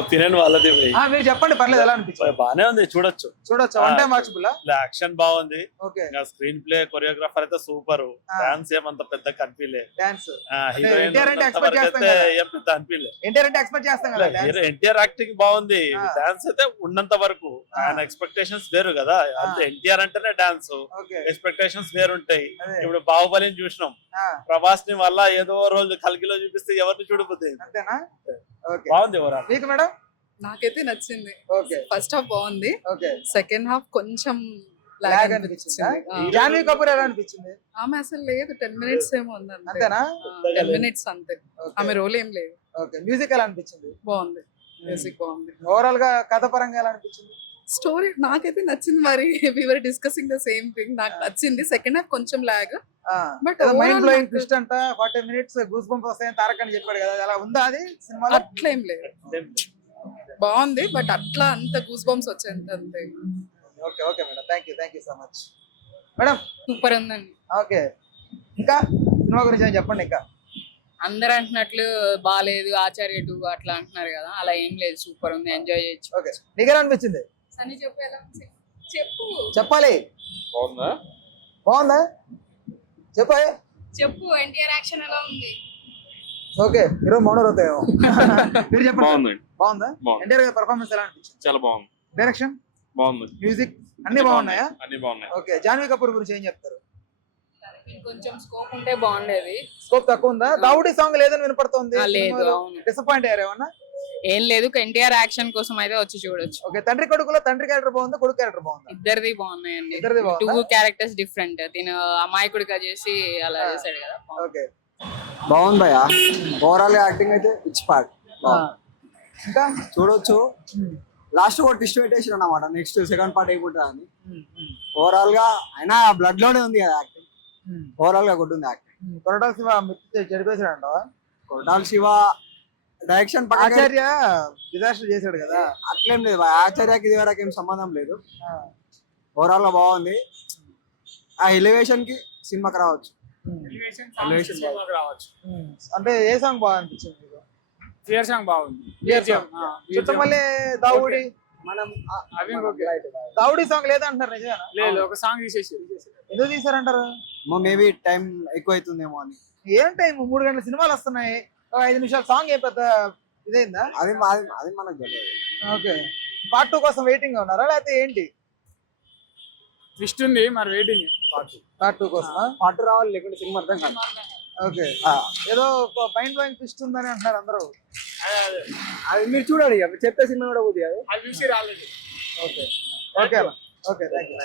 Opinion వాళ్ళది పోయి. మీరు చెప్పండి, పర్లేదు. ఎలా అనిపించింది? బానే ఉంది, చూడొచ్చు. One time watchable. యాక్షన్ బాగుంది. ఓకే. ఇంకా స్క్రీన్ ప్లే, కొరియోగ్రాఫర్ అయితే సూపర్. డాన్స్ ఏమంత పెద్ద కనిపించలే. డాన్స్ హీరోయిన్ ఎన్టీఆర్ అంటే ఎక్స్పెక్ట్ చేస్తాం అయితే కదా. ఏం పెద్ద అనిపించలే. ఎన్టీఆర్ అంటే ఎక్స్పెక్ట్ చేస్తాం కదా. ఎన్టీఆర్ యాక్టింగ్ బాగుంది. డాన్స్ అయితే ఉన్నంత వరకు ఆయన ఎక్స్పెక్టేషన్స్ వేరు కదా. అంతే, ఎన్టీఆర్ అంటేనే డాన్స్, ఓకే. ఎక్స్పెక్టేషన్స్ వేరుంటాయి. అదే. ఇప్పుడు బాహుబలిని చూసినాం, ప్రభాస్ ని వల్ల ఏదో రోజు కల్కిలో చూపిస్తే ఎవరిని చూడబోతే. అంతేనా? ఓకే. బాగుంది ఓవరాల్. మీకు మేడం? నాకైతే నచ్చింది. ఓకే. ఫస్ట్ హాఫ్ బాగుంది. ఓకే. సెకండ్ హాఫ్ కొంచెం లాగ్ అనిపించింది. జాన్వీ కపూర్ ఎలా అనిపించింది? ఆమె అసలు లేదు, 10 minutes ఏమో ఉంది అంతే. అంతేనా? 10 minutes అంతే. ఆమె రోల్ ఏం లేదు. ఓకే. మ్యూజిక్ ఎలా అనిపించింది? బాగుంది, మ్యూజిక్ బాగుంది. ఓవరాల్ గా కథ పరంగా ఎలా అనిపించింది? స్టోరీ నాకైతే నచ్చింది. మరి we are discussing the same thing. నాకు నచ్చింది. సెకండ్ హాఫ్ కొంచెం lag, but mind blowing twist అంట. 40 minutes గూస్ బంప్స్ వస్తాయని తారక్ అని చెప్పాడు కదా, అలా ఉందా అది సినిమాలో? అట్లా ఏం లేదు, బాగుంది, బట్ అట్లా అంత గూస్ బంప్స్ వచ్చేంత అంతే. Okay. Okay madam, thank you so much. Madam super ఉందండి. ఓకే. ఇంకా సినిమా గురించి ఏం చెప్పండి. ఇంకా అందరు అంటున్నట్లు బాగాలేదు, ఆచార్య 2 అట్లా అంటున్నారు కదా, అలా ఏం లేదు, సూపర్ ఉంది, ఎంజాయ్ చేయొచ్చు. ఓకే. నీకెలా అనిపించింది? సన్నీ చెప్పు, ఎలా ఉంది? చెప్పు చెప్పాలి. బాగుందా? చెప్పు ఎన్టీఆర్ యాక్షన్ ఎలా ఉంది? ఓకే. ఈరోజు మౌనం అవుతాయేమో. మీరు చెప్పండి. బాగుందా? బాగుంది. ఎన్టీఆర్ గారి పర్ఫార్మెన్స్ ఎలా అనిపించింది? చాలా బాగుంది. డైరెక్షన్ బాగుంది. మ్యూజిక్ అన్ని బాగున్నాయా? అన్ని బాగున్నాయి. ఓకే. జాన్వీ కపూర్ గురించి ఏం చెప్తారు? కొంచెం స్కోప్ ఉంటే బాగుండేది. స్కోప్ తక్కువ ఉందా? దావుడి సాంగ్ లేదని వినపడుతోంది. లేదు, అవును. డిసప్పాయింట్ అయ్యారు ఏమన్నా? ఏం లేదు, ఎన్టీఆర్ యాక్షన్ కోసం అయితే వచ్చి చూడొచ్చు. ఓకే. తండ్రి కొడుకులో తండ్రి క్యారెక్టర్ బాగుందా, కొడుకు క్యారెక్టర్ బాగుందా? ఇద్దరిది బాగున్నాయండి. ఇద్దరిది బాగుందా? 2 క్యారెక్టర్స్ డిఫరెంట్. తిను అమాయకుడిగా చేసి అలా చేశాడు కదా. ఓకే. బాగుంది భయ్య. ఓవరాల్ యాక్టింగ్ అయితే పిచ్ పార్ట్. ఇంకా చూడొచ్చు. లాస్ట్ ఒక ట్విస్ట్ పెట్టేసారు అన్నమాట, నెక్స్ట్ సెకండ్ పార్ట్ ఏముంటుంది అని. ఓవరాల్ గా అయినా బ్లడ్ లోనే ఉంది కదా యాక్టింగ్. ఓవరాల్ గా గుడ్ ఉంది యాక్టింగ్. కొరటాల శివ చెడిపేశాడంట. కొరటాల శివ డైరెక్షన్ ఆచార్య డిజాస్టర్ చేశాడు కదా. అట్లేం లేదు భయ్య, ఆచార్యకి ఇది వరకు ఏం సంబంధం లేదు. ఓవరాల్ గా బాగుంది. ఆ ఎలివేషన్ కి సినిమాకి రావచ్చు. రావచ్చు. అంటే ఏ సాంగ్ బాగా అనిపించింది మీకు? క్లియర్ సాంగ్ బాగుంది. చుట్టమల్లే దావుడి మనం దావుడి సాంగ్ లేదంటారు, నిజమేనా? లేదు, ఒక సాంగ్ తీసేసి. ఎందుకు తీసారంటారు? మేబీ టైం ఎక్కువ అవుతుందేమో అని. ఏం టైం? 3 గంటల సినిమాలు వస్తున్నాయి, 5 నిమిషాల సాంగ్ ఏం పెద్ద ఇదైందా? అది మనకు తెలియదు. ఓకే. పార్ట్ 2 కోసం వెయిటింగ్ ఉన్నారా లేకపోతే ఏంటి? ట్విస్ట్ ఉంది, మరి వెయిటింగ్. పార్ట్ 2 కోసం పాటు రావాలి, లేకుంటే సినిమా అర్థం కాదు. ఓకే. ఏదో మైండ్ బ్లోయింగ్ ట్విస్ట్ ఉందని అంటున్నారు అందరూ. అది మీరు చూడండి, చెప్తే సినిమా కూడా పోతుంది. అది చూసి రాలేదు. Okay. Okay. Okay. Thank you.